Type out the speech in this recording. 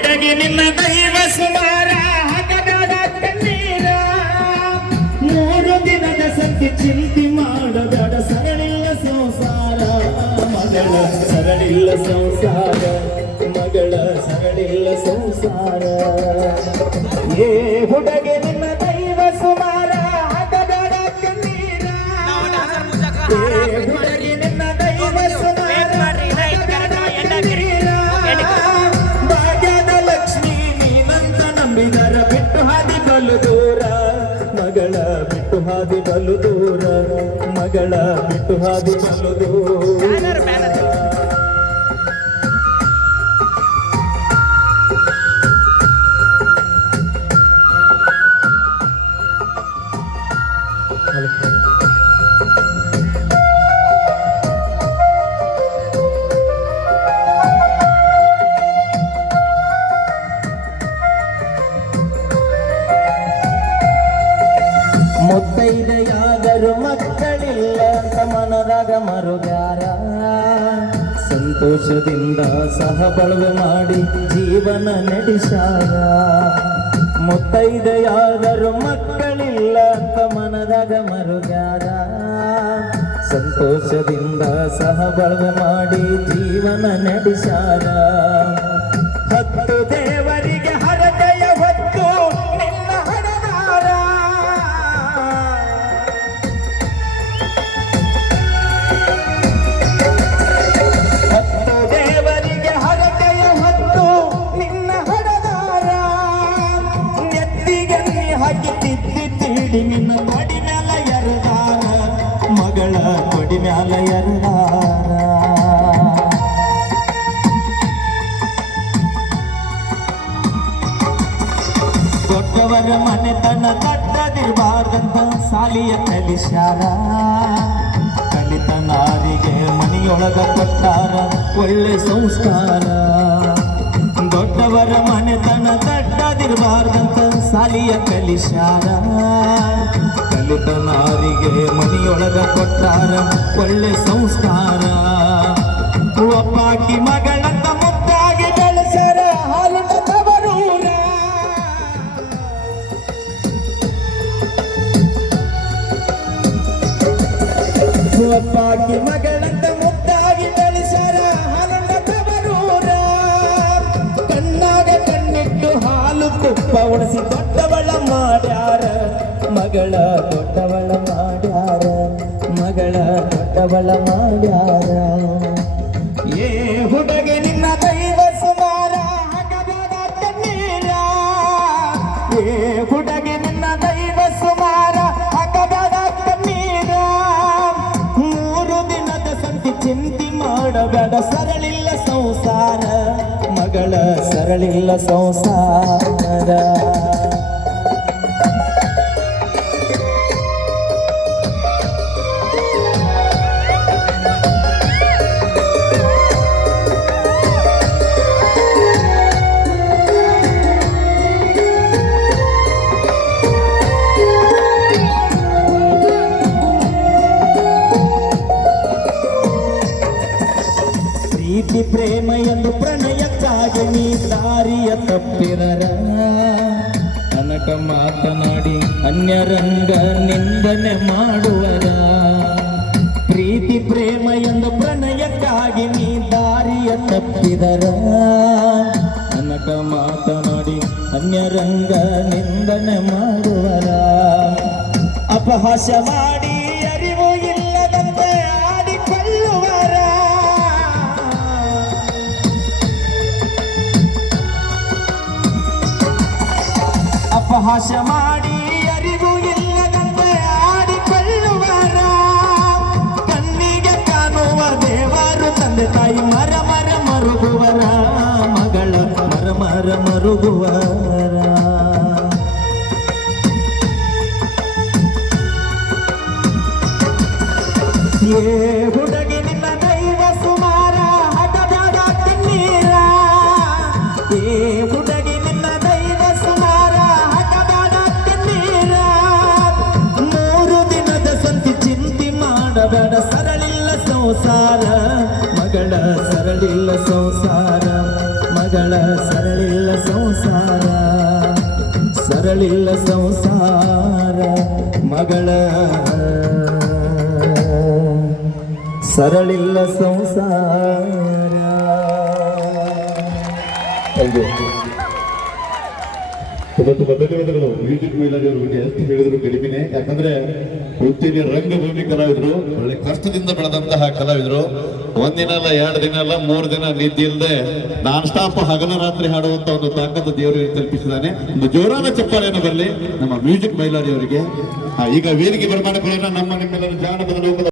ಹುಡುಗಿ ನಿನ್ನ ದೈವ ಸುಮಾರ. ಹಾಕಬೇಡ ಕಣ್ಣೀರ ಮೂರು ದಿನದ ಸಂತಿ ಚಿಂತೆ ಮಾಡಬೇಡ. ಸರಳಿಲ್ಲ ಸಂಸಾರ, ಮಗಳ ಸರಳಿಲ್ಲ ಸಂಸಾರ, ಮಗಳ ಸರಳಿಲ್ಲ ಸಂಸಾರ. ಏ ಹುಡುಗಿ, ನಿನ್ನ ದೈವ ಸುಮಾರ. ಹಾದಿ ಬಲು ದೂರ ಮಗಳ ಬಿಟ್ಟು ಹಾದಿ ಬಲು ಮುತ್ತೈದೆಯಾದರು ಮಕ್ಕಳಿಲ್ಲ ಅಂತ ಮನದಾಗ ಮರುಗಾರ ಸಂತೋಷದಿಂದ ಸಹ ಮಾಡಿ ಜೀವನ ನಡೆಸಾರ. ಮುತ್ತೈದೆಯಾದರು ಮಕ್ಕಳಿಲ್ಲ ಮನದಾಗ ಮರುಗಾರ ಸಂತೋಷದಿಂದ ಸಹ ಮಾಡಿ ಜೀವನ ನಡೆಸಾರ. ಹತ್ತು ನಿನ್ನ ಕೊಡಿ ಮ್ಯಾಲ ಎರದಾರ, ಮಗಳ ಕೊಡಿ ಮ್ಯಾಲ ಎರದಾರ. ದೊಡ್ಡವರ ಮನೆತನ ದಡ್ಡದಿರಬಾರ್ದಂತ ಸಾಲಿಯ ಕಲಿಸ್ಯಾರ. ಕಲಿತ ನಾರಿಗೆ ಮನೆಯೊಳಗ ಕೊಟ್ಟಾರ ಒಳ್ಳೆ ಸಂಸ್ಕಾರ. ದೊಡ್ಡವರ ಮನೆತನ ದಡ್ಡದಿರಬಾರ್ದಂತ ಸಾಲಿಯ ಕಲಿಸಾರ. ಕಲಿತ ನಾರಿಗೆ ಮನೆಯೊಳಗ ಕೊಟ್ಟಾರ. ಒಳ್ಳೆ ಸಂಸ್ಕಾರ. ಒಬ್ಬಾಕಿ ಮಗಳಂತ ಮುದ್ದಾಗಿ ಬೆಳೆಸರ. ಹಾಲು ತವರೂರ ಮಗಳಂತ ಹಾಲು ತುಪ್ಪ ಉಣಿಸಿ ದೊಡ್ಡವಳ ಮಾಡ್ಯಾರ ಮಗಳ ದೊಡ್ಡವಳ ಮಾಡ್ಯಾರ ಮಗಳ ದೊಡ್ಡವಳ ಮಾಡ್ಯಾರ ಏ ಹುಡುಗಿ ಚಿಂತಿ ಮಾಡಬೇಡ ಸರಳಿಲ್ಲ ಸಂಸಾರ. ಮಗಳ ಸರಳಿಲ್ಲ ಸಂಸಾರ. ಪ್ರೀತಿ ಪ್ರೇಮ ಎಂದು ಪ್ರಣಯಕ್ಕಾಗಿ ನೀ ದಾರಿಯ ತಪ್ಪಿರರ. ಕನಕ ಮಾತನಾಡಿ ಅನ್ಯರಂಗ ನಿಂದನೆ ಮಾಡುವರ. ಪ್ರೀತಿ ಪ್ರೇಮ ಎಂದು ಪ್ರಣಯಕ್ಕಾಗಿ ನೀ ದಾರಿಯ ತಪ್ಪಿದರ. ಕನಕ ಮಾತನಾಡಿ ಅನ್ಯರಂಗ ನಿಂದನೆ ಮಾಡುವರ. ಅಪಹಾಸ್ಯ ಮಾಡಿ ಅಪಹಾಸ್ಯ ಮಾಡಿ ಅರಿವು ಇಲ್ಲದಂತೆ ಆಡಿಕೊಳ್ಳುವರ ಕಣ್ಣಿಗೆ ಕಾಣುವ ದೇವರು ತಂದೆ ತಾಯಿ ಮರ ಮರ ಮರುಗುವರ ಮಗಳ ಮರ ಮರ ಮರುಗುವರ ಏ ಹುಡುಗಿ ಸರಳಿಲ್ಲ ಸಂಸಾರ ಮಗಳ ಸರಳಿಲ್ಲ ಸಂಸಾರ. ಸರಳಿಲ್ಲ ಸಂಸಾರ ಮಗಳ ಸರಳಿಲ್ಲ ಸಂಸಾರ. ಥ್ಯಾಂಕ್ ತುಂಬಾ ತುಂಬಾ ಧನ್ಯವಾದಗಳು ಮ್ಯೂಸಿಕ್ ಮೈಲಾರಿ ಅವ್ರ ಬಗ್ಗೆ ಎಷ್ಟು ಹೇಳಿದ್ರು ಕಡಿಮೆನೆ ಯಾಕಂದ್ರೆ ಹುಟ್ಟಿನ ರಂಗಭೂಮಿ ಕಲಾವಿದರು, ಒಳ್ಳೆ ಕಷ್ಟದಿಂದ ಬೆಳೆದಂತಹ ಕಲಾವಿದರು. ಒಂದಿನ ಅಲ್ಲ, ಎರಡು ದಿನ ಅಲ್ಲ, ಮೂರು ದಿನ ನಿದ್ದೆ ಇಲ್ಲದೆ ನಾನ್ ಸ್ಟಾಪ್ ಹಗಲ ರಾತ್ರಿ ಹಾಡುವಂತ ಒಂದು ತಾಕತ್ತು ದೇವರಿಗೆ ತಲುಪಿಸಿದ್ದಾನೆ. ಒಂದು ಜೋರಾದ ಚಪ್ಪಾಳೆಯನ್ನು ಬರಲಿ, ನಮ್ಮ ಮ್ಯೂಸಿಕ್ ಮೈಲಾರಿ ಅವರಿಗೆ. ಈಗ ವೇದಿಕೆ ಬರಮಾಡಿಕೊಳ್ಳೋಣ ನಮ್ಮ ನಿಮ್ಮೆಲ್ಲರ ಜಾನಪದ ಲೋಕದ